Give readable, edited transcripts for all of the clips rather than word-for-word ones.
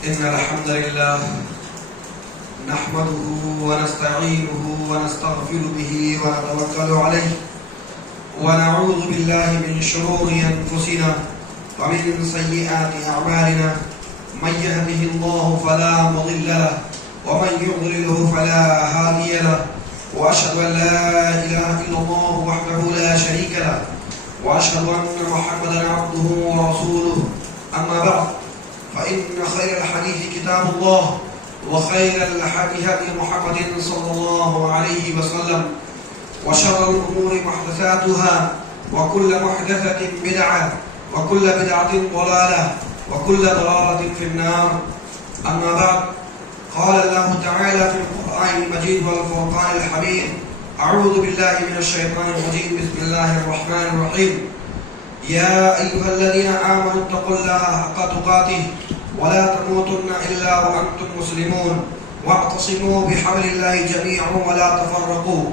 إن الحمد لله نحمده ونستعينه ونستغفر به ونتوكل عليه ونعوذ بالله من شرور أنفسنا ومن سيئات أعمالنا من يهده الله فلا مضل له ومن يضلله فلا هادي له وأشهد أن لا إله إلا الله وحده لا شريك له وأشهد أن محمدا عبده ورسوله أما بعد فإن خير الحديث كتاب الله وخير الهدي هدي محمد صلى الله عليه وسلم وشر الأمور محدثاتها وكل محدثة بدعة وكل بدعة ضلالة وكل ضلالة في النار. أما بعد قال الله تعالى في القرآن المجيد والفرقان الحميد أعوذ بالله من الشيطان الرجيم بسم الله الرحمن الرحيم يا أيها الذين آمنوا اتقوا الله حق تقاته ولا تموتن إلا وأنتم مسلمون واعتصموا بحبل الله جميعا ولا تفرقوا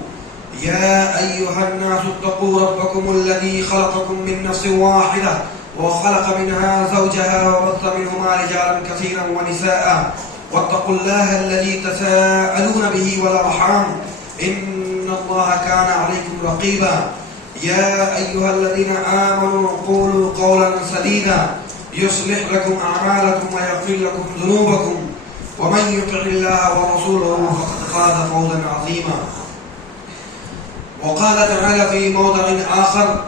يا أيها الناس اتقوا ربكم الذي خلقكم من نفس واحدة وخلق منها زوجها وبث منهما رجالا كثيرا ونساء واتقوا الله الذي تساءلون به والأرحام إن الله كان عليكم رقيبا يا أيها الذين آمنوا قولوا قولا سديدا يصلح لكم أعمالكم ويغفر لكم ذنوبكم ومن يطع الله ورسوله فقد فاز فوزا عظيما. وقال تعالى في موضع آخر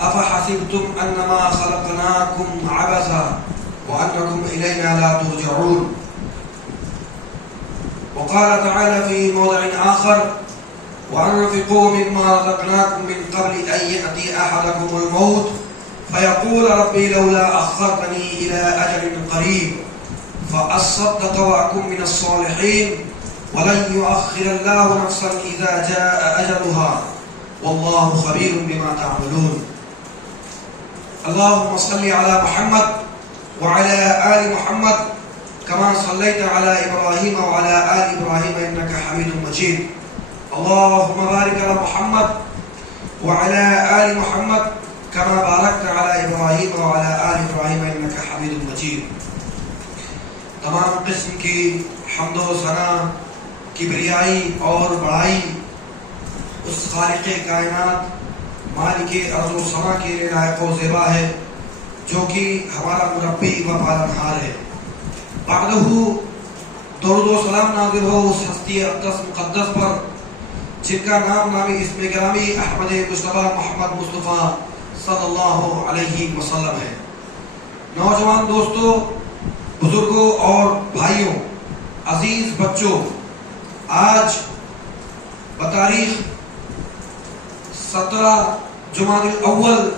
أفحسبتم أنما خلقناكم عبثا وأنكم إلينا لا ترجعون. وقال تعالى في موضع آخر وأنفقوا مما رزقناكم من قبل أن يأتي أحدكم الموت فيقول ربي لولا أخرتني إلى أجل قريب فأصدق وأكن من الصالحين ولن يؤخر الله نفسا إذا جاء أجلها والله خبير بما تعملون. اللهم صل على محمد وعلى آل محمد كما صليت على إبراهيم وعلى آل إبراهيم إنك حميد مجيد. اللهم بارك على محمد وعلى آل محمد كما باركت على إبراهيم وعلى آل إبراهيم إنك حميد مجيد. تمام قسم کی حمد و ثنا کبریائی اور بڑائی اس خالق کائنات مالک ارض و سما کے لیے لائق و زیبا ہے جو کہ ہمارا مربی و پالنہار ہے. بعدہ درود و سلام نازل ہو اس ہستی اقدس مقدس پر جن کا نام نامی اسم گرامی احمد مصطفیٰ محمد مصطفیٰ صلی اللہ علیہ وسلم ہے. نوجوان دوستو، بزرگوں اور بھائیوں، عزیز بچوں، آج بتاریخ 17 جمادی الاول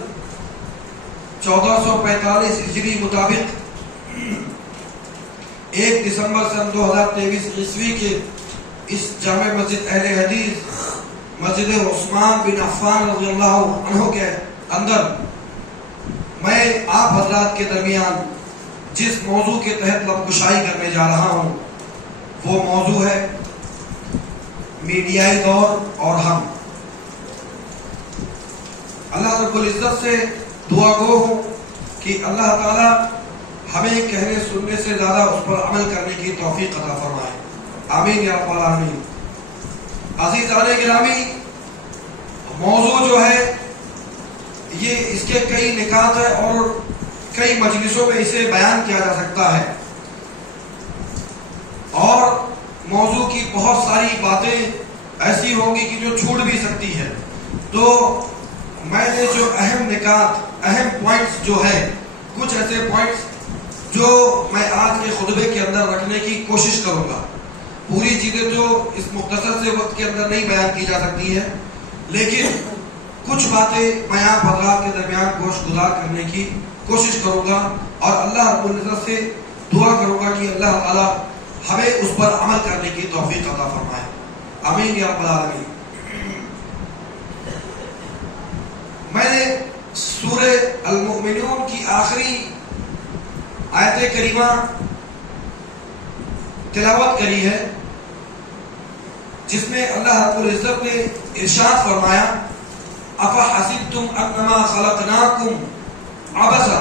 1445 ہجری مطابق 1 دسمبر سن 2023 عیسوی کے اس جامع مسجد اہل حدیث مسجد عثمان بن عفان رضی اللہ عنہ کے اندر میں آپ حضرات کے درمیان جس موضوع کے تحت لب کشائی کرنے جا رہا ہوں وہ موضوع ہے میڈیائی دور اور ہم. اللہ رب العزت سے دعا گو ہوں کہ اللہ تعالی ہمیں کہنے سننے سے زیادہ اس پر عمل کرنے کی توفیق عطا فرمائے. آمین یا رب العالمین. عزیزان گرامی، موضوع جو ہے یہ اس کے کئی نکات ہیں اور کئی مجلسوں میں اسے بیان کیا جا سکتا ہے اور موضوع کی بہت ساری باتیں ایسی ہوں گی کہ جو چھوٹ بھی سکتی ہے. تو میں نے جو اہم نکات، اہم پوائنٹس جو ہے، کچھ ایسے پوائنٹس جو میں آج کے خطبے کے اندر رکھنے کی کوشش کروں گا. پوری چیزیں تو اس مختصر سے وقت کے اندر نہیں بیان کی جا سکتی ہے، لیکن کچھ باتیں میں آپ حضرات کے درمیان گوش گزار کرنے کی کوشش کروں گا اور اللہ رب العزت سے دعا کروں گا کہ اللہ تعالیٰ ہمیں اس پر عمل کرنے کی توفیق عطا فرمائے. آمین یا رب العالمین. میں نے سورہ المؤمنون کی آخری آیت کریمہ تلاوت کری ہے جس میں اللہ رب العزت نے ارشاد فرمایا افحسبتم انما خلقناکم عبثا،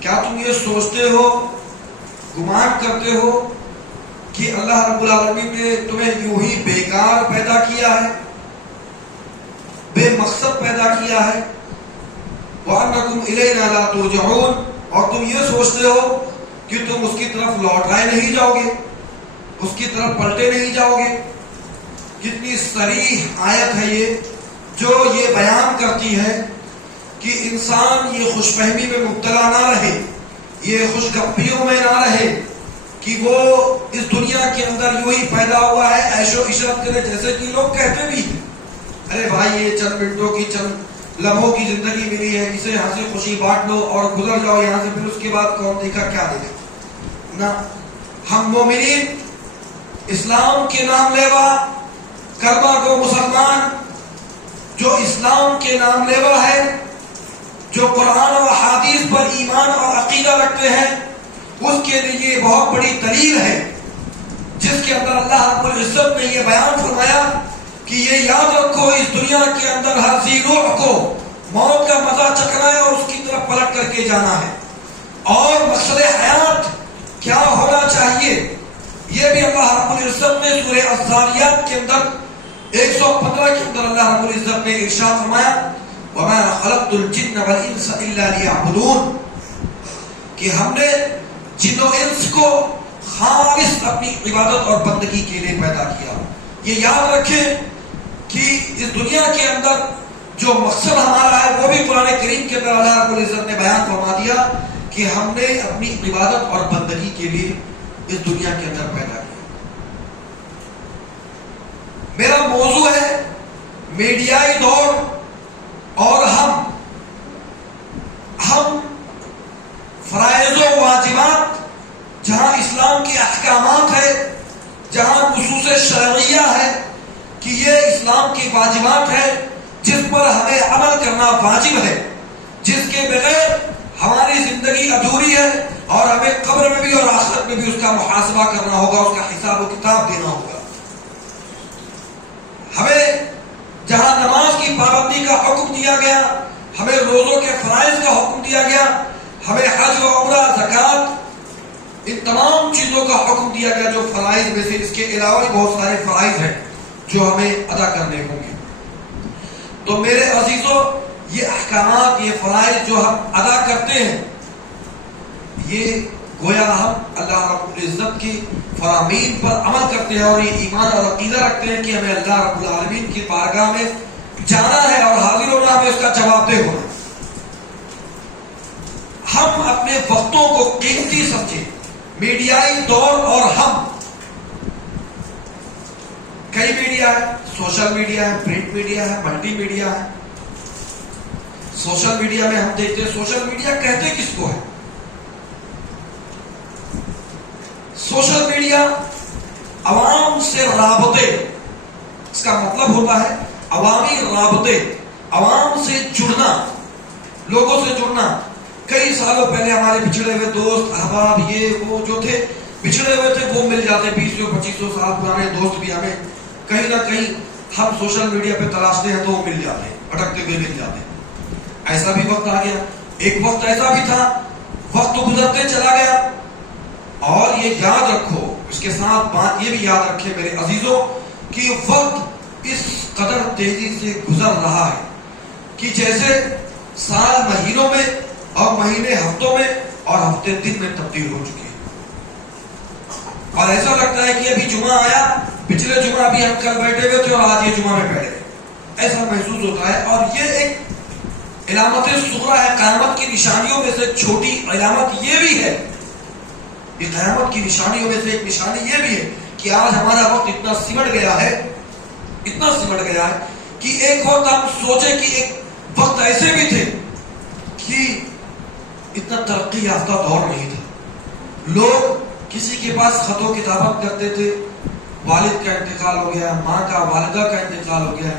کیا تم یہ سوچتے ہو گمان کرتے ہو کہ اللہ رب العالمین نے تمہیں یوں ہی بیکار پیدا کیا ہے، بے مقصد پیدا کیا ہے؟ وَأَنَّكُمْ إِلَيْنَا لَا تُرْجَعُونَ، اور تم یہ سوچتے ہو کہ تم اس کی طرف لوٹائے نہیں جاؤ گے، اس کی طرف پلٹے نہیں جاؤ گے۔ کتنی صریح آیت ہے یہ، جو یہ بیان کرتی ہے کہ انسان یہ خوش فہمی میں مبتلا نہ رہے، یہ خوش گپیوں میں نہ رہے کہ وہ اس دنیا کے اندر یوں ہی پیدا ہوا ہے عیش و عشرت کرے، جیسے کہ لوگ کہتے بھی ہیں ارے بھائی یہ چند منٹوں کی چند لمحوں کی زندگی ملی ہے، اسے ہنسی خوشی بانٹ لو اور گزر جاؤ یہاں سے، پھر اس کے بعد کون دیکھا کیا دیکھا۔ نہ، ہم مومنین اسلام کے نام لیوا کلمہ گو مسلمان، جو اسلام کے نام لیوا ہے، جو قرآن و حدیث پر ایمان اور عقیدہ رکھتے ہیں، اس کے لیے بہت بڑی دلیل ہے جس کے اندر اللہ رب العزت نے یہ بیان فرمایا کہ یہ یاد رکھو اس دنیا کے اندر ہر ذی روح کو موت کا مزہ چکھنا ہے اور اس کی طرف پلٹ کر کے جانا ہے، اور مقصد حیات کیا ہونا چاہیے یہ بھی اللہ رب العزت نے سورہ الذاریات کے اندر 115 کے اندر اللہ رب العزت نے ارشاد فرمایا وَمَا خَلَقْتُ الْجِنَّ وَالْإِنسَ إِلَّا لِيَعْبُدُونَ، کہ ہم نے جن و انس کو خالص اپنی عبادت اور بندگی کے لیے پیدا کیا۔ یہ یاد رکھیں کہ اس دنیا کے اندر جو مقصد ہمارا ہے وہ بھی قرآن کریم کے اندر اللہ رب العزت نے بیان فرما دیا کہ ہم نے اپنی عبادت اور بندگی کے لیے اس دنیا کے اندر پیدا کیا۔ میرا موضوع ہے میڈیائی دور اور ہم فرائض و واجبات، جہاں اسلام کے احکامات ہے، جہاں خصوص شرعیہ ہے کہ یہ اسلام کی واجبات ہے جس پر ہمیں عمل کرنا واجب ہے، جس کے بغیر ہماری زندگی ادھوری ہے اور ہمیں قبر میں بھی اور آخرت میں بھی اس کا محاسبہ کرنا ہوگا، اس کا حساب و کتاب دینا ہوگا۔ ہمیں جہاں نماز کی پابندی کا حکم دیا گیا، ہمیں روزوں کے فرائض کا حکم دیا گیا، ہمیں حج و عمرہ، زکوٰۃ، ان تمام چیزوں کا حکم دیا گیا جو فرائض میں سے، اس کے علاوہ بھی بہت سارے فرائض ہیں جو ہمیں ادا کرنے ہوں گے۔ تو میرے عزیزوں، یہ احکامات، یہ فرائض جو ہم ادا کرتے ہیں، یہ گویا ہم اللہ رب العزت کی فرامین پر عمل کرتے ہیں اور یہ ایمان اور عقیدہ رکھتے ہیں کہ ہمیں اللہ رب العالمین کی بارگاہ میں جانا ہے اور حاضر ہونا، ہمیں اس کا جواب دہ ہونا۔ ہم اپنے وقتوں کو قیمتی سمجھیں۔ میڈیائی دور اور ہم، کئی میڈیا ہے، سوشل میڈیا ہے، پرنٹ میڈیا ہے، ملٹی میڈیا ہے۔ سوشل میڈیا میں ہم دیکھتے ہیں، سوشل میڈیا کہتے کس کو ہے؟ سوشل میڈیا عوام سے رابطے، اس کا مطلب ہوتا ہے عوامی رابطے، عوام سے جڑنا، لوگوں سے جڑنا۔ کئی سالوں پہلے ہمارے بچھڑے ہوئے دوست، احباب، یہ وہ جو تھے بچھڑے ہوئے تھے، وہ مل جاتے، 20-25 سال پرانے دوست بھی ہمیں کہیں نہ کہیں ہم سوشل میڈیا پہ تلاشتے ہیں تو وہ مل جاتے ہیں، بھٹکتے ہوئے مل جاتے ہیں۔ ایسا بھی وقت آ گیا، ایک وقت ایسا بھی تھا، وقت گزرتے چلا گیا۔ اور یہ یاد رکھو، اس کے ساتھ بات یہ بھی یاد رکھے میرے عزیزوں کہ وقت اس قدر تیزی سے گزر رہا ہے کہ جیسے سال مہینوں میں اور مہینے ہفتوں میں اور ہفتے دن میں تبدیل ہو چکے ہیں، اور ایسا لگتا ہے کہ ابھی جمعہ آیا، پچھلے جمعہ ابھی ہم کل بیٹھے ہوئے تھے اور آج یہ جمعہ میں بیٹھے گئے، ایسا محسوس ہوتا ہے۔ اور یہ ایک علامت صغریٰ ہے، قیامت کی نشانیوں میں سے چھوٹی علامت یہ بھی ہے، یہ قیامت کی نشانیوں میں سے ایک نشانی یہ بھی ہے کہ آج ہمارا وقت اتنا سمٹ گیا ہے، اتنا سمٹ گیا ہے کہ ایک وقت ہم سوچے کہ ایک وقت ایسے بھی تھے کہ اتنا ترقی یافتہ دور نہیں تھا، لوگ کسی کے پاس خط و کتابت کرتے تھے، والد کا انتقال ہو گیا، ماں کا، والدہ کا انتقال ہو گیا،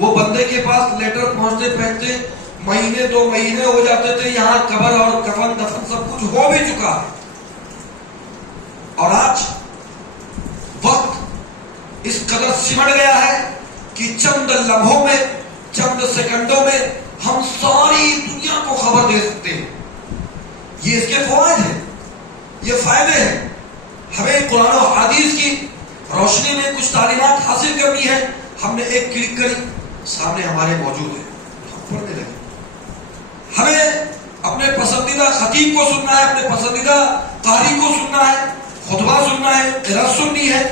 وہ بندے کے پاس لیٹر پہنچتے پہنچتے مہینے 2 مہینے ہو جاتے تھے، یہاں قبر اور کفن دفن سب کچھ ہو بھی چکا ہے۔ اور آج وقت اس قدر سمٹ گیا ہے کہ چند لمحوں میں، چند سیکنڈوں میں ہم ساری دنیا کو خبر دے سکتے ہیں۔ یہ اس کے فوائد ہیں، یہ فائدے ہیں. ہمیں قرآن و حدیث کی روشنی میں کچھ تعلیمات حاصل کرنی ہے. ہم نے ایک کلک کری، سامنے ہمارے موجود ہے، ہم پڑھنے لگے. ہمیں اپنے پسندیدہ خطیب کو سننا ہے، اپنے پسندیدہ قاری کو سننا ہے، خطبہ سننا ہے، درس سننی ہے.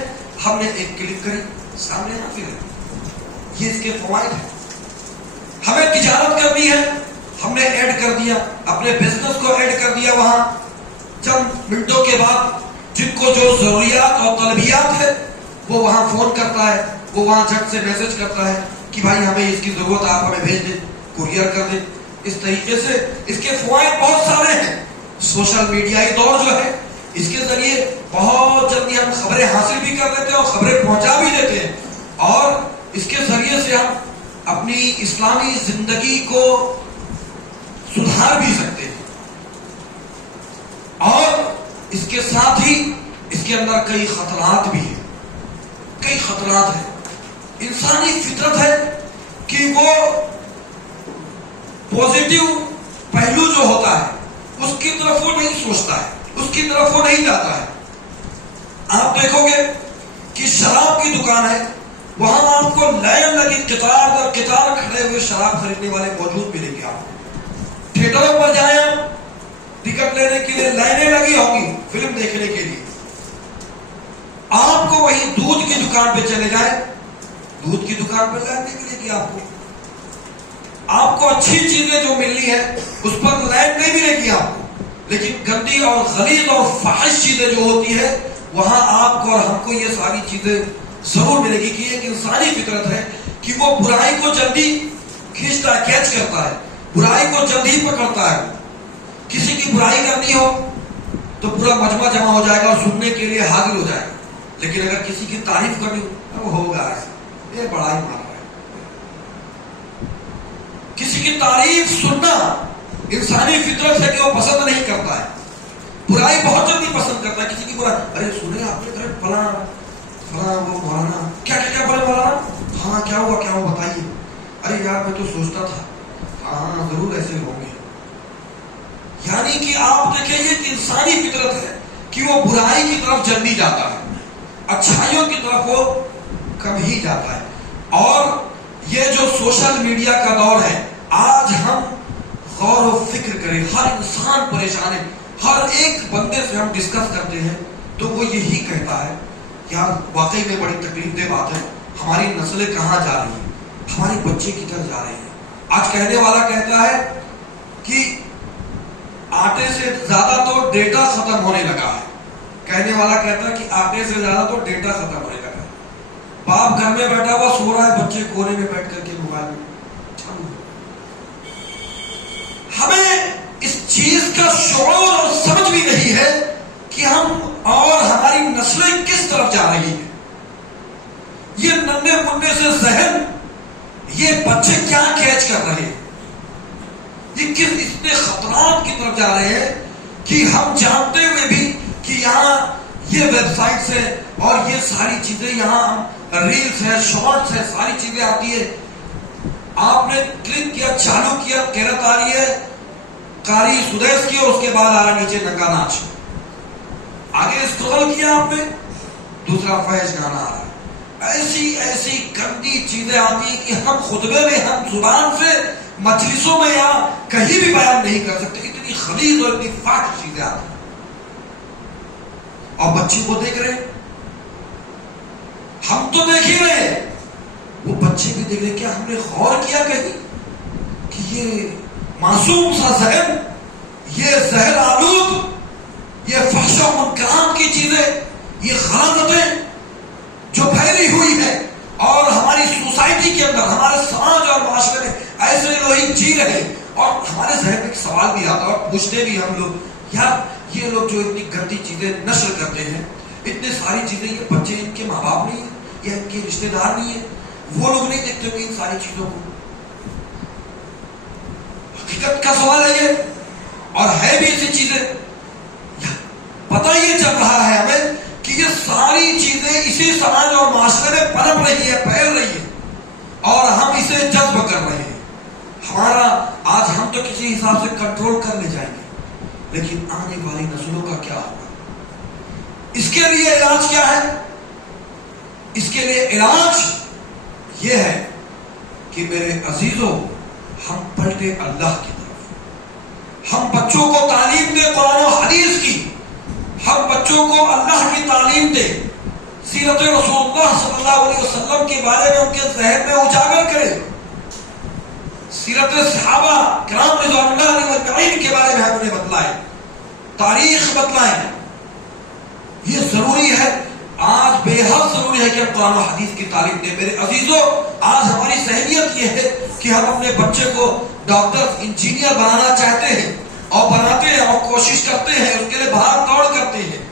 ہم نے ایک کلک کری، سامنے حاضر ہے. یہ اس کے فوائد ہیں. ہمیں تجارت کرنی ہے، ہم نے ایڈ کر دیا، اپنے بزنس کو ایڈ کر دیا. وہاں چند منٹوں کے بعد جن کو جو ضروریات اور طلبیات ہے وہ وہاں فون کرتا ہے، وہ وہاں جھٹ سے میسج کرتا ہے کہ بھائی ہمیں اس کی ضرورت ہے، آپ ہمیں بھیج دیں، کوریئر کر دیں. اس طریقے سے اس کے فوائد بہت سارے ہیں. سوشل میڈیائی دور جو ہے اس کے ذریعے بہت جلدی ہم خبریں حاصل بھی کر لیتے ہیں اور خبریں پہنچا بھی دیتے ہیں، اور اس کے ذریعے سے ہم اپنی اسلامی زندگی کو سدھار بھی سکتے ہیں. اور اس کے ساتھ ہی اس کے اندر کئی خطرات بھی ہیں. کئی خطرات ہیں. انسانی فطرت ہے کہ وہ پوزیٹو پہلو جو ہوتا ہے اس کی طرف وہ نہیں سوچتا ہے، اس کی طرف وہ نہیں جاتا ہے. آپ دیکھو گے کہ شراب کی دکان ہے، وہاں آپ کو لائن لگی، قطار در قطار کھڑے ہوئے شراب خریدنے والے موجود ملیں گے. آپ تھیٹروں پر جائیں، ٹکٹ لینے کے لیے لائنیں لگی ہوں گی فلم دیکھنے کے لیے. آپ کو وہی دودھ کی دکان پہ چلے جائیں، دودھ کی دکان پہ لائن نہیں ملے گی. آپ کو اچھی چیزیں جو ملنی ہے اس پر لائن نہیں ملے گی آپ کو. لیکن گندی اور غلیظ اور فحش چیزیں جو ہوتی ہے وہاں آپ کو اور ہم کو یہ ساری چیزیں ضرور ملے گی. کہ ایک انسانی فطرت ہے کہ وہ برائی کو جلدی کھینچتا ہے، کیچ کرتا ہے، برائی کو جلدی پکڑتا ہے. کسی کی برائی کرنی ہو تو پورا مجمع جمع ہو جائے گا اور سننے کے لیے حاضر ہو جائے گا. لیکن اگر کسی کی تعریف کرنی ہو وہ ہوگا ایسا، یہ بڑا ہی مار رہا ہے. کسی کی تعریف سننا انسانی فطرت ہے کہ وہ پسند نہیں کرتا ہے. برائی بہت جلدی پسند کرتا ہے. کسی کی برائی، ارے سنے آپ نے فلاں فلاں وہ مولانا کیا کیا کیا بولے مولانا، ہاں کیا ہوا بتائیے. ارے یار میں تو سوچتا تھا، ہاں ضرور ایسے ہوں گے. یعنی کہ آپ دیکھیں یہ انسانی فطرت ہے کہ وہ برائی کی طرف جلدی جاتا ہے، اچھائیوں کی طرف وہ کم ہی جاتا ہے. اور یہ جو سوشل میڈیا کا دور ہے، آج ہم غور و فکر کریں، ہر انسان پریشان ہے. ہر ایک بندے سے ہم ڈسکس کرتے ہیں تو وہ یہی کہتا ہے یار واقعی میں بڑی تکلیف دہ بات ہے، ہماری نسلیں کہاں جا رہی ہیں، ہمارے بچے کدھر جا رہے ہیں. آج کہنے والا کہتا ہے کہ آٹے سے زیادہ تو ڈیٹا ختم ہونے لگا ہے. کہنے والا کہتا ہے کہ آٹے سے زیادہ تو ڈیٹا ختم ہونے لگا ہے. باپ گھر میں بیٹھا ہوا سو رہا ہے، بچے کونے میں بیٹھ کر کے موبائل میں. ہمیں اس چیز کا شعور اور سمجھ بھی نہیں ہے کہ ہم اور ہماری نسلیں کس طرف جا رہی ہیں. یہ ننھے منھے سے ذہن، یہ بچے کیا کیچ کر رہے ہیں، یہ کس اتنے خطرات کی طرف جا رہے ہیں کہ ہم جانتے ہوئے بھی کہ یہاں یہ ویب سائٹس ہے اور یہ ساری چیزیں، یہاں ریلز ہے، شارٹس ہے، ساری چیزیں آتی ہے. آپ نے کلک کیا، چالو کیا، قیرت آ رہی ہے قاری سدیس کی، اور اس کے بعد آ رہا نیچے ننگا ناچ. آگے اسکرول کیا آپ نے، دوسرا فحش گانا آ رہا ہے. ایسی ایسی گندی چیزیں آتی ہیں کہ ہم خطبے میں، ہم زبان سے مجلسوں میں یا کہیں بھی بیان نہیں کر سکتے. اتنی خلیظ اور اتنی فحش چیزیں آتی ہیں. اور بچے کو دیکھ رہے، ہم تو دیکھ ہی رہے، وہ بچے بھی دیکھ رہے. کیا ہم نے غور کیا کہیں کہ یہ معصوم سا ذہن، یہ زہر آلود، یہ فحش و منکرات کی چیزیں، یہ غلطیں جو پھیلی ہوئی ہے اور ہماری سوسائٹی کے اندر، ہمارے سماج اور معاشرے میں ایسے لوگ جی رہے. اور ہمارے ذہن میں ایک سوال بھی آتا ہے اور پوچھتے بھی ہم لوگ، یار یہ لوگ جو اتنی گندی چیزیں نشر کرتے ہیں، اتنے ساری چیزیں، یہ بچے ان کے ماں باپ نہیں ہیں یا ان کے رشتے دار نہیں ہیں، وہ لوگ نہیں دیکھتے کہ ان ساری چیزوں کو. حقیقت کا سوال ہے یہ، اور ہے بھی ایسی چیزیں. پتہ یہ چل رہا ہے ہمیں کہ یہ ساری چیزیں اسی سماج اور معاشرے میں پنپ رہی ہے، پھیل رہی ہے، اور ہم اسے جذب کر رہے ہیں. ہمارا آج ہم تو کسی حساب سے کنٹرول کر لے جائیں گے، لیکن آنے والی نسلوں کا کیا ہوگا؟ اس کے لیے علاج کیا ہے؟ اس کے لیے علاج یہ ہے کہ میرے عزیزوں، ہم پلٹے اللہ کی طرف، ہم بچوں کو تعلیم دیں قرآن و حدیث کی، ہم بچوں کو اللہ کی تعلیم دیں، سیرت رسول اللہ صلی اللہ علیہ وسلم کے بارے میں ان کے ذہن میں اجاگر کریں، سیرت صحابہ کرام رضوان اللہ علیہ اجمعین کے بارے میں ہم انہیں بتلائیں، تاریخ بتلائیں۔ یہ ضروری ہے، آج بے حد ضروری ہے کہ ہم قرآن و حدیث کی تعلیم دیں۔ میرے عزیزوں، آج ہماری ذہنیت یہ ہے کہ ہم اپنے بچے کو ڈاکٹر انجینئر بنانا چاہتے ہیں اور بناتے ہیں اور کوشش کرتے ہیں، اس کے لیے بھاگ دوڑ کرتے ہیں،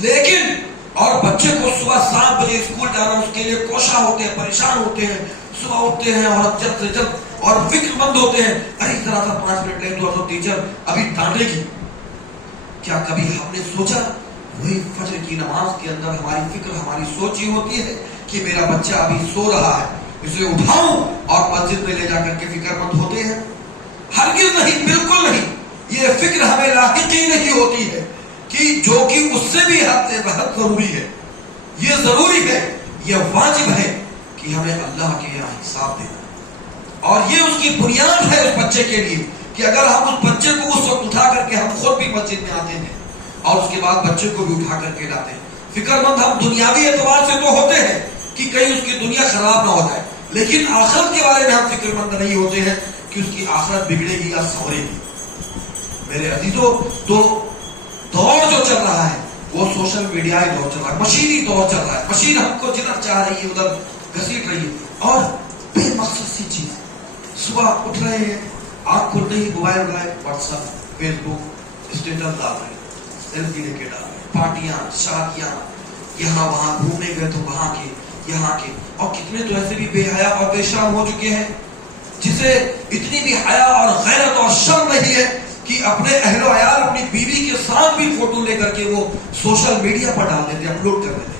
لیکن اور بچے کو صبح 7 بجے اسکول جانا، اس کے لیے کوشاں ہوتے ہیں، پریشان ہوتے ہیں، صبح اٹھتے ہیں اور جلد سے جلد اور فکر مند ہوتے ہیں، ارے ذرا سا 5 منٹ لے تو ٹیچر ابھی ڈانٹے گی۔ کیا کبھی ہم نے سوچا وہی فجر کی نماز کے اندر ہماری فکر، ہماری سوچ یہ ہوتی ہے کہ میرا بچہ ابھی سو رہا ہے، اسے اٹھاؤں اور مسجد میں لے جا کر کے فکر مند ہوتے ہیں؟ ہرگز نہیں، بالکل نہیں۔ یہ فکر ہمیں لاحق ہی نہیں ہوتی ہے کہ جو کہ اس سے بھی حد ضروری ہے۔ یہ ضروری ہے، یہ واجب ہے کہ ہمیں اللہ کے یہاں حساب دینا، اور یہ اس کی بنیاد ہے اس بچے کے لیے کہ اگر ہم اس بچے کو اس وقت اٹھا کر کے ہم خود بھی مسجد میں آتے ہیں اور اس کے بعد بچے کو بھی اٹھا کر کے لاتے ہیں۔ فکر مند ہم دنیاوی اعتبار سے تو ہوتے ہیں کہ کہیں اس کی دنیا خراب نہ ہو جائے، لیکن آخرت کے بارے میں ہم فکر مند نہیں ہوتے ہیں کہ اس کی آخرت بگڑے گی یا سنورے گی۔ میرے عزیزوں، تو دور جو چل رہا ہے وہ سوشل میڈیا دور چل رہا ہے، مشینی دور چل رہا ہے۔ مشین ہم کو جدھر چاہ رہی ہے ادھر گھسیٹ رہی ہے، اور بے مقصد سی چیز، صبح اٹھ رہے ہیں، آنکھ کھلتے ہی موبائل اٹھائے، واٹس ایپ، فیس بک، اسٹیٹس ڈال رہے ہیں، سیلفی لے کے ڈال رہے ہیں، پارٹیاں، شادیاں، یہاں وہاں گھومنے گئے تو وہاں کے یہاں کے، اور کتنے تو ایسے بھی بے حیا اور بے شرم ہو چکے ہیں جسے اتنی بھی حیا اور غیرت اور شرم نہیں ہے کہ اپنے اہل و عیال، اپنی بیوی کے ساتھ بھی فوٹو لے کر کے وہ سوشل میڈیا پر ڈال دیتے، اپلوڈ کر دیتے۔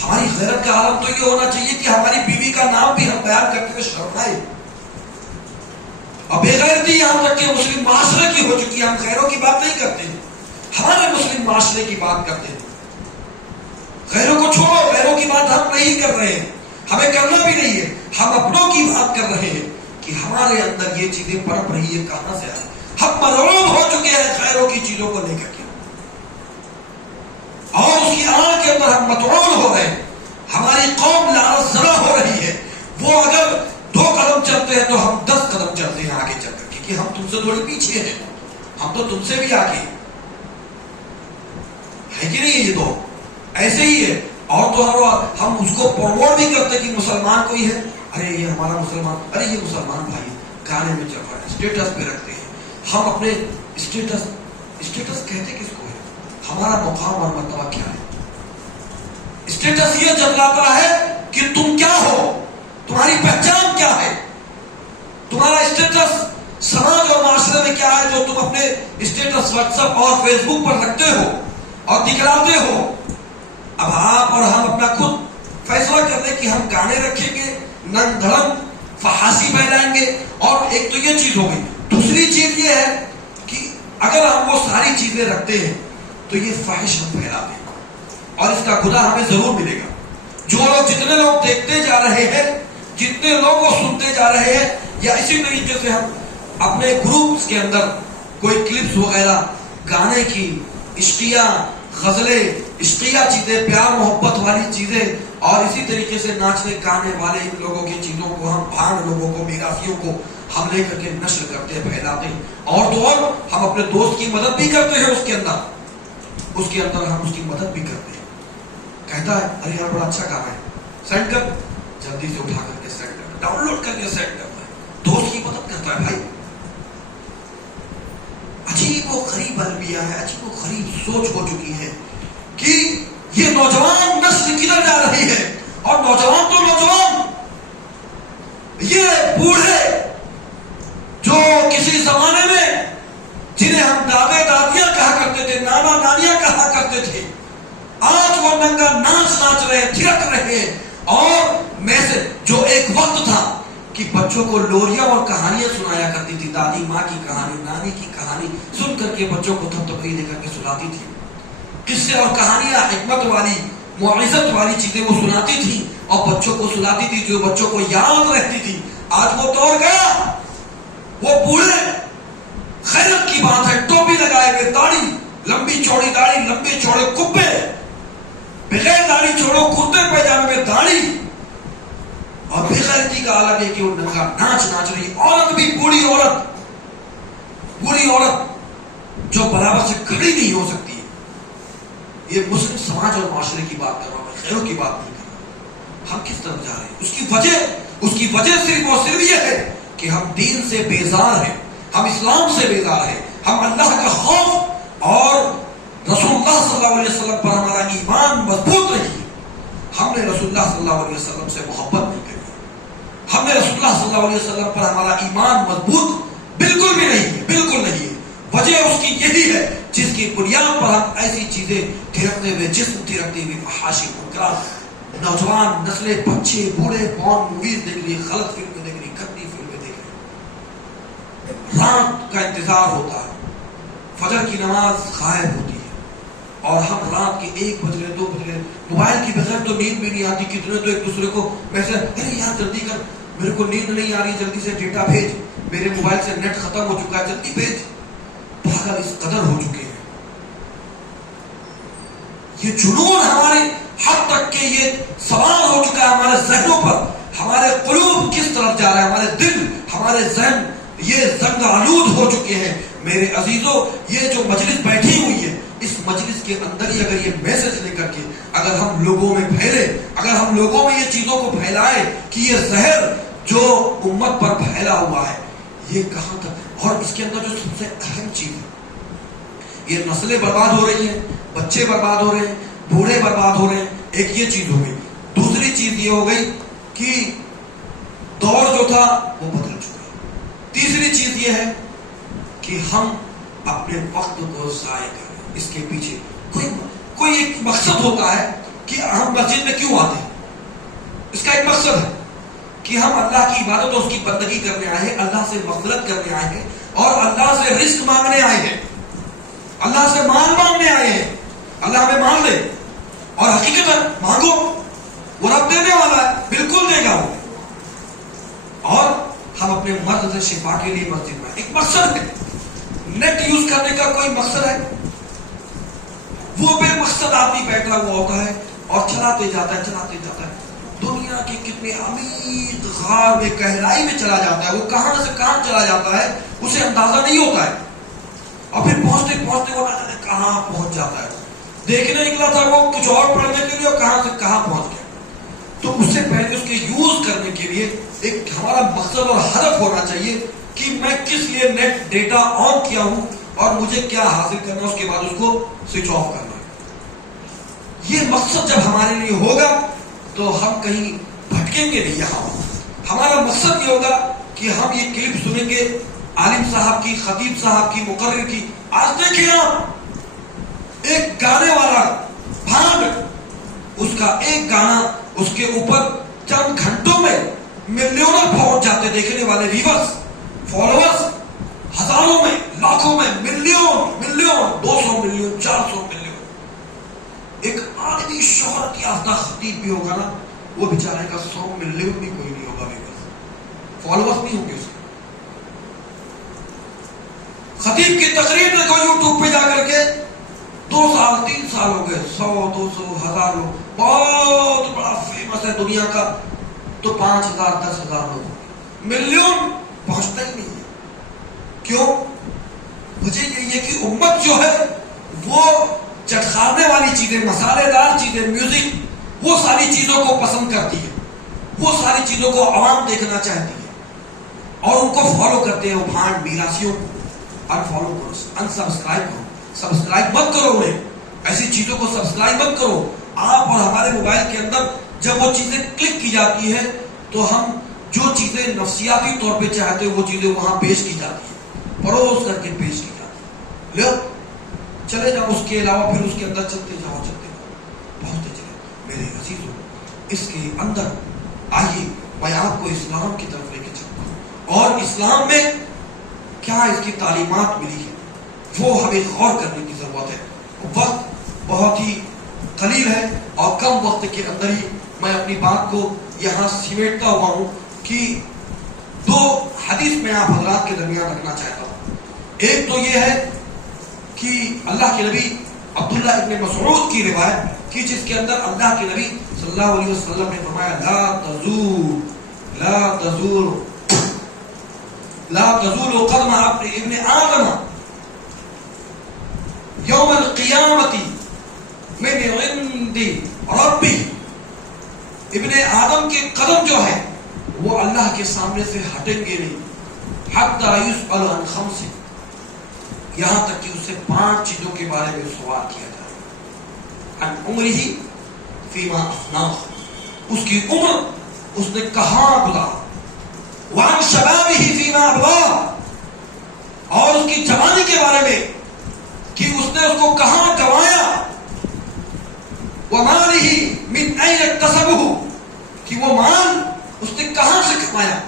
ہماری غیرت کا عالم تو یہ ہونا چاہیے کہ ہماری بیوی کا نام بھی ہم بیان کرتے ہوئے شرم آئے۔ اور بے غیرتی یہاں تک کہ مسلم معاشرے کی ہو چکی ہے، ہم غیروں کی بات نہیں کرتے، ہمارے مسلم معاشرے کی بات کرتے ہیں۔ غیروں کو چھوڑو، غیروں کی بات ہم نہیں کر رہے ہیں، ہمیں کرنا بھی نہیں ہے، ہم اپنوں کی بات کر رہے ہیں کہ ہمارے اندر یہ چیزیں پنپ رہی ہے، کہاں سے آئی؟ ہم مرعوب ہو چکے ہیں غیروں کی چیزوں کو لے کر کے، اور اس کی آڑ کے اندر ہم متعول ہو رہے ہیں۔ ہماری قوم لعنت زدہ ہو رہی ہے، وہ اگر 2 قدم چلتے ہیں تو ہم 10 قدم چلتے ہیں آگے چل کر کے، کہ ہم تم سے تھوڑی پیچھے ہیں، ہم تو تم سے بھی آگے ہے کہ نہیں؟ یہ تو ایسے ہی ہے، اور تو ہم اس کو پروموٹ بھی کرتے کہ مسلمان کوئی ہے، ارے یہ ہمارا مسلمان، ارے یہ مسلمان بھائی گانے میں چل رہا ہے، اسٹیٹس پہ رکھتے ہیں ہم اپنے اسٹیٹس کہتے کس کو ہے؟ ہمارا مقام اور مرتبہ کیا ہے؟ اسٹیٹس یہ جتلاتا ہے کہ تم کیا ہو، تمہاری پہچان کیا ہے، تمہارا اسٹیٹس سماج اور معاشرے میں کیا ہے جو تم اپنے اسٹیٹس واٹس ایپ اور فیس بک پر رکھتے ہو اور دکھلاتے ہو۔ اب آپ اور ہم اپنا خود فیصلہ کر لیں کہ ہم گانے رکھیں گے، ننگ دھڑم فحاشی پھیلائیں گے، اور ایک تو یہ چیز ہو گئی۔ دوسری چیز یہ ہے کہ اگر ہم وہ ساری چیزیں رکھتے ہیں تو یہ فحش ہم پھیلاتے ہیں، اور اس کا گناہ ہمیں ضرور ملے گا۔ جو لوگ، جتنے لوگ دیکھتے جا رہے ہیں، جتنے لوگ وہ سنتے جا رہے ہیں، یا اسی طریقے سے ہم اپنے گروپس کے اندر کوئی کلپس وغیرہ گانے کی، عشقیہ غزلیں، عشقیہ چیزیں، پیار محبت والی چیزیں، اور اسی طریقے سے ناچنے گانے والے ان لوگوں کی چیزوں کو ہم بھانڈ لوگوں کو، میراثیوں کو ہم لے کر کے نشر کرتے ہیں، پھیلاتے ہیں، اور تو اور ہم اپنے دوست کی مدد بھی کرتے ہیں، اس کے اندر ہم اس کی مدد بھی کرتے ہیں۔ کہتا ہے ارے یار بڑا اچھا گانا ہے، سینڈ کر، جلدی سے اٹھا کر کے سینڈ کر، ڈاؤن لوڈ کر کے سینڈ کرتا ہے، دوست کی مدد کرتا ہے۔ بھائی عجیب و غریب المیہ ہے، عجیب و غریب سوچ ہو چکی ہے کہ یہ نوجوان نسل کدھر جا رہی ہے، اور نوجوان تو نوجوان، یہ بوڑھے جو کسی زمانے میں جنہیں ہم دادے دادیاں کہا کرتے تھے، نانا نانیاں کہا کرتے تھے، آج وہ ننگا ناچ رہے، تھرک رہے، اور میں سے جو ایک وقت تھا کہ بچوں کو لوریاں اور کہانیاں سنایا کرتی تھی، دادی ماں کی کہانی، نانی کی کہانی سن کر کے بچوں کو تھپتپائی دے کر کے سناتی تھی۔ قصے اور کہانیاں حکمت والی معزت والی چیزیں وہ سناتی تھی اور بچوں کو سناتی تھی جو بچوں کو یاد رہتی تھی. آج وہ دور گیا. وہ بوڑھے خیرت کی بات ہے, ٹوپی لگائے ہوئے, داڑھی, لمبی چوڑی داڑھی, لمبے چوڑے کپے, بغیر داڑھی چھوڑو کرتے پیجامے میں داڑھی, اور بےغیرتی کا الگ ہے کہ وہ ننگا ناچ ناچ رہی عورت بھی, بوڑھی عورت جو برابر سے کھڑی نہیں ہو سکتی. یہ مسلم سماج اور معاشرے کی بات کر رہا ہوں, خیروں کی بات نہیں کر رہا. ہم کس طرف جا رہے ہیں؟ اس کی وجہ صرف اور صرف یہ ہے کہ ہم دین سے بیزار ہیں, ہم اسلام سے بیزار ہیں, ہم اللہ کا خوف اور رسول اللہ صلی اللہ علیہ وسلم پر ہمارا ایمان مضبوط نہیں ہے. ہم نے رسول اللہ صلی اللہ علیہ وسلم سے محبت نہیں کری, ہم نے رسول اللہ صلی اللہ علیہ وسلم پر ہمارا ایمان مضبوط بالکل بھی نہیں ہے, بالکل نہیں ہے. وجہ اس کی یہی ہے جس کی بنیاد پر ہم ایسی چیزیں تھرکتے ہوئے, جسم تھرکتے ہوئے, فحاشی منکرات, نوجوان نسلیں, بچے, بوڑھے پورن موویز دیکھ رہی, غلط فلمیں دیکھ رہی, گندی فلمیں دیکھ رہی. رات کا انتظار ہوتا ہے, فجر کی نماز غائب ہوتی ہے, اور ہم رات کے 1 بج رہے, 2 بج رہے, موبائل کی بغیر تو نیند بھی نہیں آتی. کتنے تو ایک دوسرے کو میسج, ارے یار جلدی کر, میرے کو نیند نہیں آ رہی, جلدی سے ڈیٹا بھیج, میرے موبائل سے نیٹ ختم ہو چکا ہے, جلدی بھیج. پاگل اس قدر ہو چکے ہیں. یہ جنون ہمارے حد تک کہ یہ سوار ہو چکا ہے ہمارے ذہنوں پر. ہمارے قلوب کس طرف جا رہے ہیں, ہمارے دل, ہمارے ذہن یہ زنگ آلود ہو چکے ہیں. میرے عزیزوں, یہ جو مجلس بیٹھی ہوئی ہے, اس مجلس کے اندر ہی اگر یہ میسج لے کر کے اگر ہم لوگوں میں پھیلے, اگر ہم لوگوں میں یہ چیزوں کو پھیلائے کہ یہ زہر جو امت پر پھیلا ہوا ہے یہ کہاں تک, اور اس کے اندر جو سب سے اہم چیز ہے, یہ نسلیں برباد ہو رہی ہیں, بچے برباد ہو رہے ہیں, بوڑھے برباد ہو رہے ہیں. ایک یہ چیز ہو گئی. دوسری چیز یہ ہو گئی کہ دور جو تھا وہ بدل چکا ہے. تیسری چیز یہ ہے کہ ہم اپنے وقت کو ضائع کر رہے ہیں. اس کے پیچھے کوئی ایک مقصد ہوتا ہے کہ ہم مسجد میں کیوں آتے ہیں. اس کا ایک مقصد ہے کہ ہم اللہ کی عبادت اور اس کی بندگی کرنے آئے ہیں, اللہ سے مغفرت کرنے آئے ہیں, اور اللہ سے رزق مانگنے آئے ہیں, اللہ سے مال مانگنے آئے ہیں. اللہ ہمیں مان دے, اور حقیقت مانگو, وہ رب دینے والا ہے, بالکل دے گا وہ. اور ہم اپنے مرض سے شفا کے لیے مسجد میں, ایک مقصد ہے. نیٹ یوز کرنے کا کوئی مقصد ہے؟ وہ بے مقصد آدمی بیٹھا ہوا ہوتا ہے اور چلاتے جاتا ہے. دنیا کے کتنے عمیق غار میں, گہرائی میں چلا جاتا ہے. وہ کہاں سے کہاں چلا جاتا ہے اسے اندازہ نہیں ہوتا ہے, اور پھر پہنچتے پہنچتے وہ نہ جانے کہاں پہنچ جاتا ہے. دیکھنے نکلا تھا وہ کچھ اور پڑھنے کے لیے, اور کہاں سے کہاں پہنچ گیا. تو اس سے پہلے اس کے یوز کرنے کے لیے ایک ہمارا مقصد اور ہدف ہونا چاہیے کہ میں کس لیے نیٹ ڈیٹا آن کیا ہوں اور مجھے کیا حاصل کرنا, اس کے بعد اس کو سوئچ آف کرنا ہے. یہ مقصد جب ہمارے لیے ہوگا تو ہم کہیں بھٹکیں گے نہیں. یہاں ہمارا مقصد یہ ہوگا کہ ہم یہ کلپ سنیں گے عالم صاحب کی, خطیب صاحب کی, مقرر کی. آج دیکھیں آپ ایک گانے والا بھانڈ, اس کا ایک گانا, اس کے اوپر چند گھنٹوں میں ملینوں پہنچ جاتے دیکھنے والے ویورز, فالوورز, ہزاروں میں, لاکھوں میں, ملین, 200 ملین, 400 ملین. ایک آدمی شہرت یافتہ خطیب بھی ہوگا نا, وہ بیچارے کا 100 ملین بھی کوئی نہیں ہوگا, فالوورز نہیں ہوں گے اس کے. خطیب کی تقریر دیکھو یوٹیوب پہ جا کر کے, 2 سال 3 سال ہو گئے, 100 200 1000 لوگ, بہت بڑا فیمس ہے دنیا کا, تو 5000 10,000 لوگ, ملین پہنچتا ہی نہیں ہے. کیوں؟ وجہ یہی ہے کہ امت جو ہے وہ چٹخانے والی چیزیں, مسالے دار چیزیں, میوزک, وہ ساری چیزوں کو پسند کرتی ہے, وہ ساری چیزوں کو عوام دیکھنا چاہتی ہے, اور ان کو فالو کرتے ہیں. وہ بھانڈ میراسیوں کو انفالو کرو, انسبسکرائب کرو, سبسکرائب مت کرو انہیں, ایسی چیزوں کو سبسکرائب مت کرو. آپ اور ہمارے موبائل کے اندر جب وہ چیزیں کلک کی جاتی ہے تو ہم جو چیزیں نفسیاتی طور پہ چاہتے ہیں وہ چیزیں وہاں پیش کی جاتی ہیں, پروز کر کے پیش کی جاتی ہے. لو چلے جاؤ, اس کے علاوہ پھر اس کے اندر چلتے جاؤ, پہنچتے چلے. میرے عزیزوں, اس کے اندر آئیے میں آپ کو اسلام کی طرف لے کے چلتا ہوں, اور اسلام میں کیا اس کی تعلیمات ملی ہے وہ ہمیں غور کرنے کی ضرورت ہے. وقت بہت ہی قلیل ہے اور کم وقت کے اندر ہی میں اپنی بات کو یہاں سمیٹتا ہوا ہوں کہ دو حدیث میں آپ حضرات کے درمیان رکھنا چاہتا ہوں. ایک تو یہ ہے کہ اللہ کے نبی عبداللہ ابن مسعود کی روایت کہ جس کے اندر اللہ کے نبی صلی اللہ علیہ وسلم نے فرمایا لا تزول قدم ابن آدم یوم القیامت من عند ربی. ابن آدم کے قدم جو ہے وہ اللہ کے سامنے سے ہٹیں گے نہیں حتی یسأل عن خمس، یہاں تک کہ اس سے 5 چیزوں کے بارے میں سوال کیا جائے. عن عمرہ فیما افناہ، اس کی عمر اس نے کہاں گزارا. وعن شبابہ فیما ابلاہ، اور اس کی جوانی کے بارے میں کہ اس نے اس کو کہاں گوایا. ومالہ من این اکتسبہ، کہ وہ مال اس نے کہاں سے کمایا.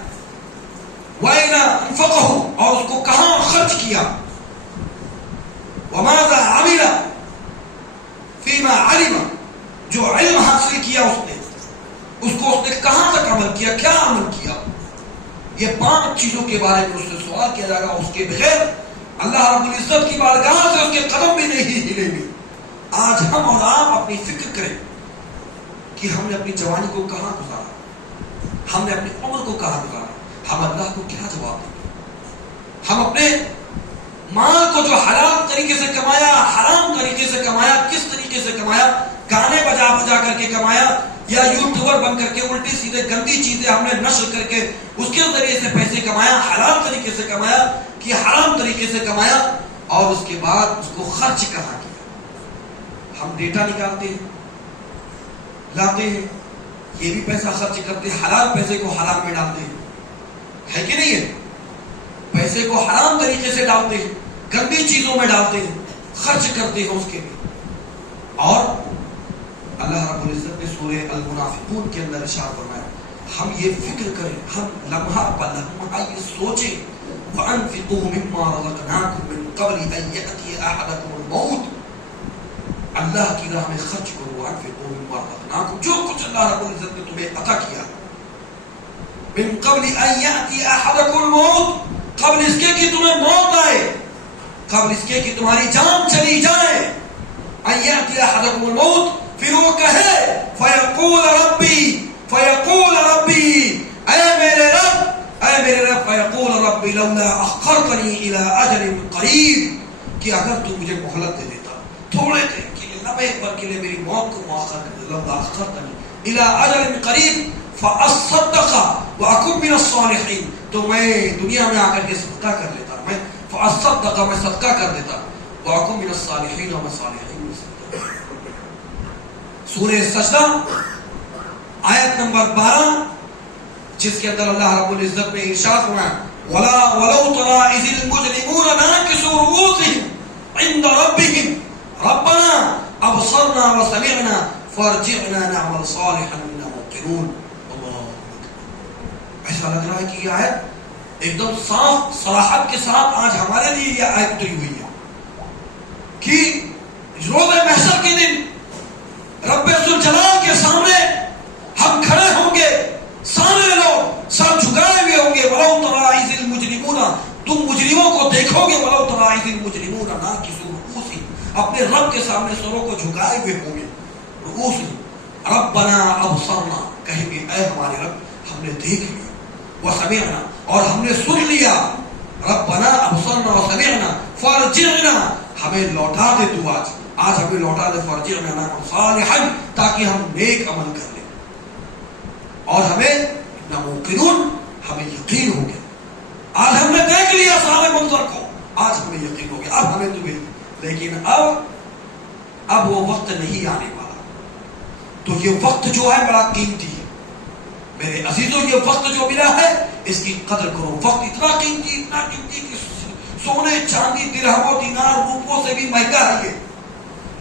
وَأَيْنَ أَنفَقَهُ، اور اس کو کہاں خرچ کیا. وَمَاذَا عَمِلَ فِيمَا عَلِمَ، جو علم حاصل کیا اس کو اس نے کہاں تک عمل کیا، کیا عمل کیا. یہ 5 چیزوں کے بارے میں اس سے سوال کیا جائے گا. اس کے بغیر اللہ رب العزت کی بارگاہ سے اس کے قدم بھی نہیں ہلیں گے. آج ہم اور آپ اپنی فکر کریں کہ ہم نے اپنی جوانی کو کہاں گزارا، ہم نے اپنی عمر کو کہاں گزارا. ہم اللہ کو کیا جواب دیں گے. ہم اپنے مال کو جو حلال طریقے سے کمایا، حرام طریقے سے کمایا، کس طریقے سے کمایا، گانے بجا بجا کر کے کمایا یا یوٹیوبر بن کر کے الٹی سیدھے گندی چیزیں ہم نے نشر کر کے اس کے ذریعے سے پیسے کمایا، حلال طریقے سے کمایا کہ حرام طریقے سے کمایا، اور اس کے بعد اس کو خرچ کہاں کیا. ہم ڈیٹا نکالتے ہیں، لاتے ہیں، یہ بھی پیسہ خرچ کرتے ہیں، حلال پیسے کو حرام میں ڈالتے ہیں، ہے کہ نہیں ہے. پیسے کو حرام طریقے سے ڈالتے ہیں، گندی چیزوں میں ڈالتے ہیں، خرچ کرتے ہیں اس کے لیے. اور اللہ رب العزت نے سورہ المنافقون کے اندر ارشاد فرمایا ہم یہ فکر کریں، ہم لمحہ بلمحہ یہ سوچیں. وَأَنفِقُوا مِمَّا رَزَقْنَاكُم مِّن قَبْلِ أَن يَأْتِيَ أَحَدَكُمُ الْمَوْتُ، اللہ کی راہ میں خرچ کرو. وَأَنفِقُوا مِمَّا رَزَقْنَاكُم، جو کچھ اللہ رب العزت نے تمہیں عطا کیا. مِن قَبْلِ أَن يَأْتِيَ أَحَدَكُمُ الْمَوْتُ، قبل اس کے کہ تمہیں موت آئے، قبل اس کے کہ تمہاری جان چلی جائے. أَن يَأْتِيَ أَحَدَكُمُ الْمَوْتُ، پھر وہ کہے فَيَقُولَ رَبِّي، اے میرے رب، فَيَقُولَ رَبِّي لَوْلَا أَخَّرْتَنِي إِلَىٰ أَجَلٍ قَرِيبٍ، کہ اگر تو مجھے مہلت دے دیتا تھوڑے دیر کے لیے، لمحے پر کے لیے میری موت کو مؤخر کر دے. لَوْلَا أَخَّرْتَنِي إِلَىٰ أَجَلٍ قَرِيبٍ فَأَصَّدَّقَ وَأَكُن مِّنَ الصَّالِحِينَ، تو میں دنیا میں آ کر کے صدقہ کر لیتا، میں فَأَصَّدَّقَ، میں صدقہ کر دیتا، وَأَكُن مِّنَ الصَّالِحِينَ، اور میں صالحین میں سے. سورہ سجدہ آیت نمبر 12 جس کے اندر اللہ رب العزت نے ارشاد فرمایا وَلَوْ تَرَىٰ إِذِ الْمُجْرِمُونَ نَاكِسُو رُءُوسِهِمْ عِندَ رَبِّهِمْ رَبَّنَا أَبْصَرْنَا وَسَمِعْنَا فَارْجِعْنَا نَعْمَلْ صَالِحًا إِنَّا مُوقِنُونَ. ایسا لگ رہا ہے کہ یہ آیت ایک دم صاف صراحت کے ساتھ آج ہمارے لیے یہ آیت اتری ہوئی ہے کہ روز محشر کے دن رب ذوالجلال کے سامنے ہم کھڑے ہوں گے، سارے لوگ سر جھکائے ہوئے ہوں گے. وَلَوْ تَرَىٰ إِذِ الْمُجْرِمُونَ، تم مجرموں کو دیکھو گے. وَلَوْ تَرَىٰ إِذِ الْمُجْرِمُونَ نَاكِسُو رُءُوسِهِمْ، اپنے رب کے سامنے سروں کو جھکائے ہوئے ہوں گے. رؤوسہم ربنا ابصرنا، کہیں گے اے ہمارے رب ہم نے دیکھ لیا. وسمعنا، اور ہم نے سن لیا. ربنا ابصرنا وسمعنا فارجعنا، ہمیں لوٹا دے تو آج ہمیں لوٹا دے. فارجعنا نعمل صالحا، تاکہ ہم نیک عمل کر لیں. اور ہمیں موقنون، ہمیں یقین ہو گیا. آج ہم نے دیکھ لیا سارے منظر کو، آج ہمیں یقین ہو گیا. اب ہمیں تمہیں، لیکن اب وہ وقت نہیں آنے والا. تو یہ وقت جو ہے بڑا قیمتی ہے میرے عزیزوں. یہ وقت جو ملا ہے اس کی قدر کرو. وقت اتنا قیمتی کہ سونے چاندی درہم و دینار روپوں سے بھی مہنگا ہے. یہ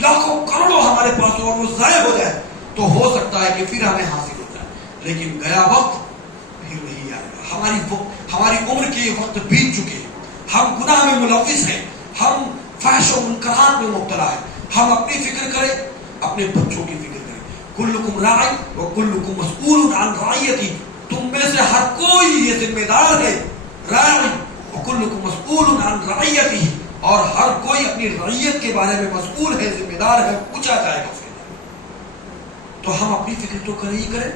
لاکھوں کروڑوں ہمارے پاس اور وہ ضائع ہو جائے تو ہو سکتا ہے کہ پھر ہمیں حاصل ہو جائے، لیکن گیا وقت پھر نہیں آئے گا. ہماری عمر کے یہ وقت بیت چکے ہیں. ہم گناہ میں ملوث ہیں، ہم فحش و منکرات میں مبتلا ہے. ہم اپنی فکر کریں, اپنے بچوں کی فکر کریں. کلکم راعی و کلکم مسئول عن رعیتی, تم میں سے ہر کوئی یہ ذمہ دار ہے, راعی و کلکم مسئول عن رعیتی, اور ہر کوئی اپنی رعیت کے بارے میں مسئول ہے, ذمہ دار ہے, پوچھا جائے گا اس کے بارے میں. تو ہم اپنی فکر تو کریں ہی کریں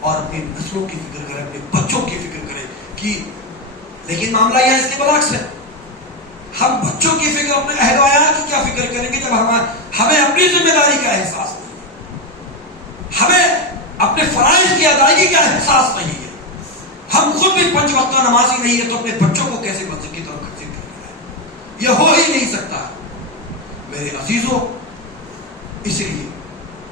اور اپنی نسلوں کی فکر کریں, اپنے بچوں کی فکر کریں کہ لیکن معاملہ یہ اس کے برعکس ہے. ہم بچوں کی فکر, اپنے اہل و عیال کی کیا فکر کریں گے جب ہمیں اپنی ذمہ داری کا احساس نہیں ہے, ہمیں اپنے فرائض کی ادائیگی کا احساس نہیں ہے, ہم خود بھی 5 وقتہ نمازی نہیں ہے, تو اپنے بچوں کو کیسے مسجد کی طرف خرچ کرنا ہے؟ یہ ہو ہی نہیں سکتا. میرے عزیزوں, اس لیے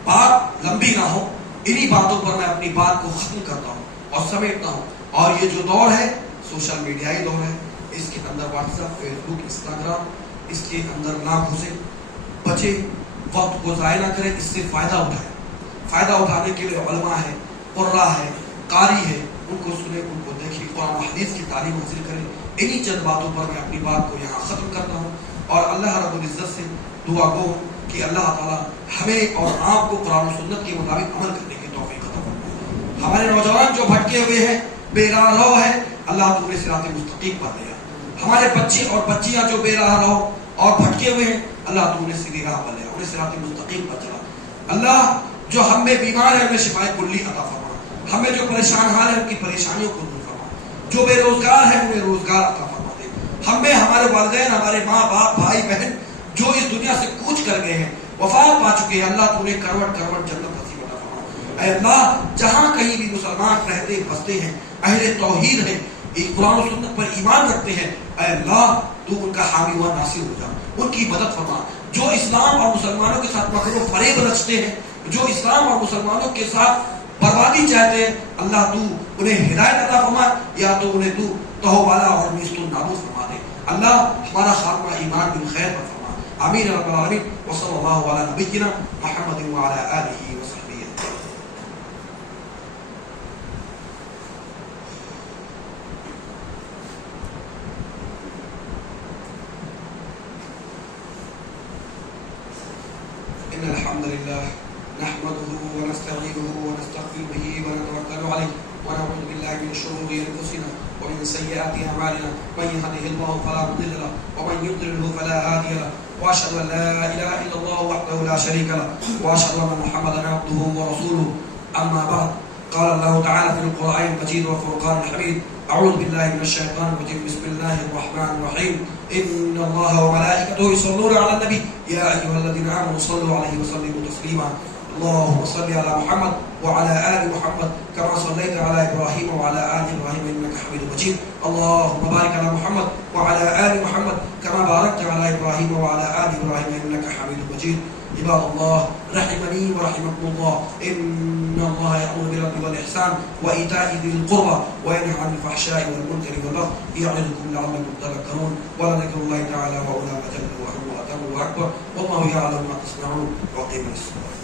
بات لمبی نہ ہو, انہی باتوں پر میں اپنی بات کو ختم کرتا ہوں اور سمیٹتا ہوں. اور یہ جو دور ہے سوشل میڈیائی دور ہے, اس کے اندر واٹس ایپ, فیس بک, انسٹاگرام, اس کے اندر نہ گھسے, بچے, وقت کو ضائع نہ کریں, اس سے فائدہ اٹھائیں. فائدہ اٹھانے کے لیے علماء ہے, قرآ ہے, قاری ہے, ان کو سنیں, ان کو دیکھیں, قرآن و حدیث کی تعلیم حاصل کریں. انہی چند باتوں پر میں اپنی بات کو یہاں ختم کرتا ہوں اور اللہ رب العزت سے دعا گو کہ اللہ تعالیٰ ہمیں اور آپ کو قرآن و سنت کے مطابق عمل کرنے کی توفیق عطا فرمائے. ہمارے نوجوان جو بھٹکے ہوئے ہیں, بے راہ رو ہے, اللہ تو انہیں صراط مستقیم پر لیا. ہمارے بچے اور بچیاں جو بے راہ رو اور بھٹکے ہوئے ہیں, اللہ تو انہیں سیدھی راہ پر لیا, انہیں صراط مستقیم پر چلا. اللہ جو ہم میں بیمار ہے انہیں شفائے کلی عطا فرما, ہمیں جو پریشان حال ہے ان کی پریشانیوں کو دور فرما, جو بے روزگار ہے انہیں روزگار عطا فرما دے. ہم میں ہمارے والدین, ہمارے ماں باپ, بھائی بہن جو اس دنیا سے کوچ کر گئے ہیں, وفات پا چکے ہیں, اللہ تو انہیں کروٹ کروٹ جنت نصیب عطا فرما. اے اللہ, جہاں کہیں بھی مسلمان رہتے بستے ہیں, اہل توحید ہیں, قرآن و سنت پر ایمان رکھتے ہیں, اے اللہ تو ان کا حامی و ناصر ہو جا, ان کی مدد فرما. جو اسلام اور مسلمانوں کے ساتھ مکر و فریب رچتے ہیں, جو اسلام اور مسلمانوں کے ساتھ بربادی چاہتے ہیں, اللہ تو انہیں ہدایت عطا فرما, یا تو انہیں تو تہو بالا اور نیست و نابود فرما دے. اللہ ہمارا خاتمہ ایمان بالخیر پر فرما. آمین رب العالمین. وصلی اللہ علی نبینا محمد وعلی آلہ وصحبہ. إن الحمد لله نحمده ونستعينه ونستغفر به ونتوكل عليه ونعوذ بالله من شرور أنفسنا ومن سيئات أعمالنا, من يهده الله فلا مضل له ومن يضلل فلا هادي له, وأشهد أن لا إله إلا الله وحده لا شريك له, وأشهد أن محمدا عبده ورسوله. أما بعد, قال الله تعالى في القرآن المجيد والفرقان الحميد, أعوذ بالله من الشيطان الرجيم, بسم الله الرحمن الرحيم. إن الله وملائكته يصلون على النبي يا أيها الذين آمنوا صلوا عليه وسلموا تسليما. اللهم صل على محمد وعلى آل محمد كما صليت على إبراهيم وعلى آل إبراهيم إنك حميد مجيد. اللهم بارك على محمد وعلى آل محمد كما باركت على إبراهيم وعلى آل إبراهيم إنك حميد مجيد. عباد الله, رحمني ورحمكم الله, إن الله يأمر بالعدل والإحسان وإيتاء ذي القربى وينهى عن الفحشاء والمنكر والبغي يعظكم لعلكم تذكرون. ولذكر الله تعالى وعلا وجل وأتم وأكبر, والله يعلم ما تصنعون. وأقيموا الصلاة.